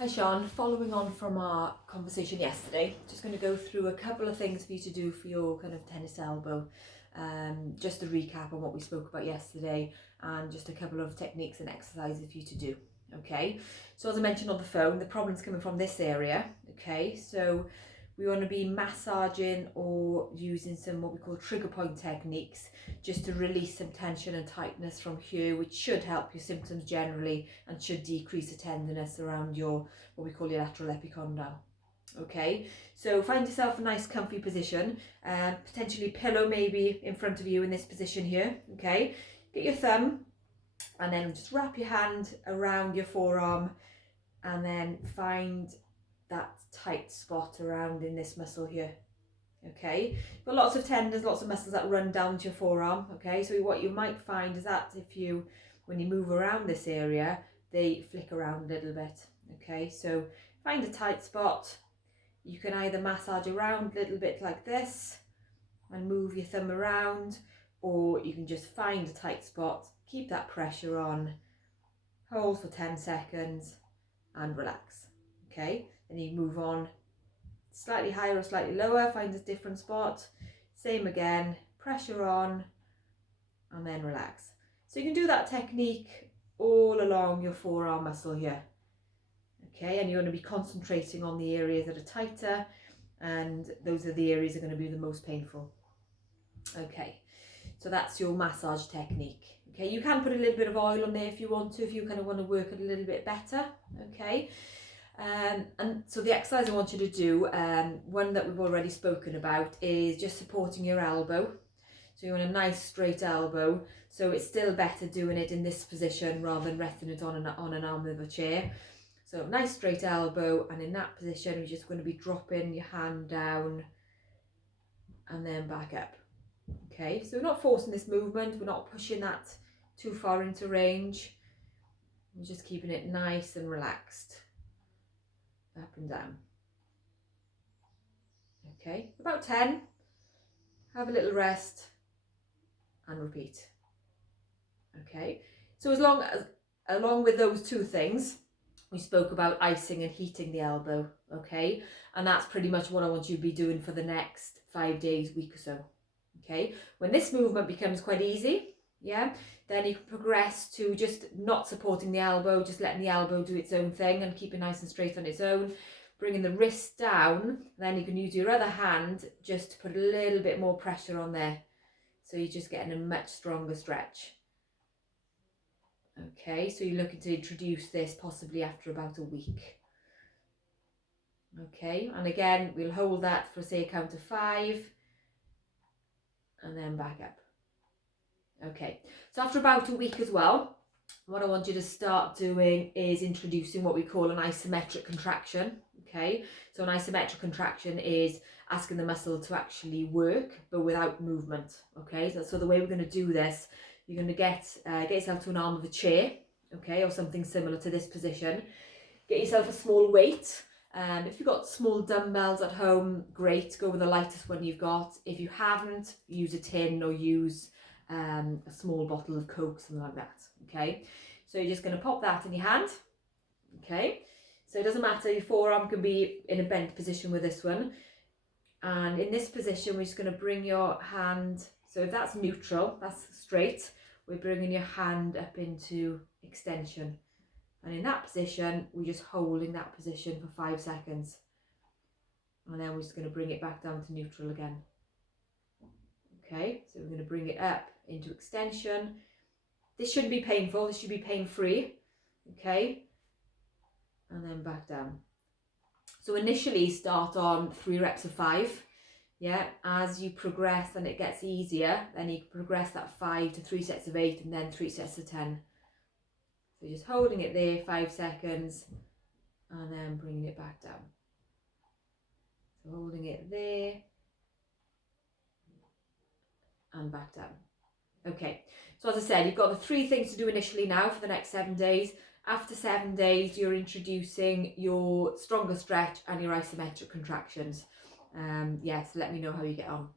Hi Sean, following on from our conversation yesterday, just going to go through a couple of things for you to do for your kind of tennis elbow. Just to recap on what we spoke about yesterday and just a couple of techniques and exercises for you to do. Okay, so as I mentioned on the phone, the problem's coming from this area. Okay, so we want to be massaging or using some what we call trigger point techniques just to release some tension and tightness from here, which should help your symptoms generally and should decrease the tenderness around your what we call your lateral epicondyle. Okay, so find yourself a nice comfy position, potentially pillow maybe in front of you in this position here. Okay, get your thumb and then just wrap your hand around your forearm and then find that tight spot around in this muscle here. Okay, you've got lots of tendons, lots of muscles that run down to your forearm. Okay, so what you might find is that when you move around this area, they flick around a little bit. Okay, so find a tight spot. You can either massage around a little bit like this and move your thumb around, or you can just find a tight spot, keep that pressure on, hold for 10 seconds and relax. Okay, then you move on slightly higher or slightly lower, find a different spot, same again, pressure on and then relax. So you can do that technique all along your forearm muscle here. Okay, and you're going to be concentrating on the areas that are tighter, and those are the areas that are going to be the most painful. Okay, so that's your massage technique. Okay, you can put a little bit of oil on there if you want to, if you kind of want to work it a little bit better. Okay, and so the exercise I want you to do, one that we've already spoken about, is just supporting your elbow. So you want a nice straight elbow, so it's still better doing it in this position rather than resting it on an arm of a chair. So nice straight elbow, and in that position you're just going to be dropping your hand down and then back up. Okay, so we're not forcing this movement, we're not pushing that too far into range. We're just keeping it nice and relaxed, up and down. Okay, about 10, have a little rest and repeat. Okay, so along with those two things, we spoke about icing and heating the elbow. Okay, and that's pretty much what I want you to be doing for the next 5 days, week or so. Okay, when this movement becomes quite easy, yeah, then you can progress to just not supporting the elbow, just letting the elbow do its own thing and keep it nice and straight on its own, bringing the wrist down. Then you can use your other hand just to put a little bit more pressure on there, so you're just getting a much stronger stretch. Okay, so you're looking to introduce this possibly after about a week. Okay, and again, we'll hold that for say a count of 5 and then back up. Okay, so after about a week as well, what I want you to start doing is introducing what we call an isometric contraction. Okay, so an isometric contraction is asking the muscle to actually work but without movement. Okay, so the way we're going to do this, you're going to get yourself to an arm of a chair, okay, or something similar to this position. Get yourself a small weight. If you've got small dumbbells at home, great, go with the lightest one you've got. If you haven't, use a tin or use a small bottle of Coke, something like that. Okay, so you're just going to pop that in your hand. Okay, so it doesn't matter, your forearm can be in a bent position with this one, and in this position we're just going to bring your hand, so if that's neutral, that's straight, we're bringing your hand up into extension, and in that position we're just holding that position for 5 seconds, and then we're just going to bring it back down to neutral again. Okay, so we're going to bring it up into extension. This shouldn't be painful, this should be pain-free. Okay, and then back down. So initially start on 3 reps of 5. Yeah, as you progress and it gets easier, then you can progress that 5 to 3 sets of 8 and then 3 sets of 10. So just holding it there 5 seconds and then bringing it back down. So holding it there and back down. Okay, so as I said, you've got the 3 things to do initially now for the next 7 days. After 7 days, you're introducing your stronger stretch and your isometric contractions. Yes, let me know how you get on.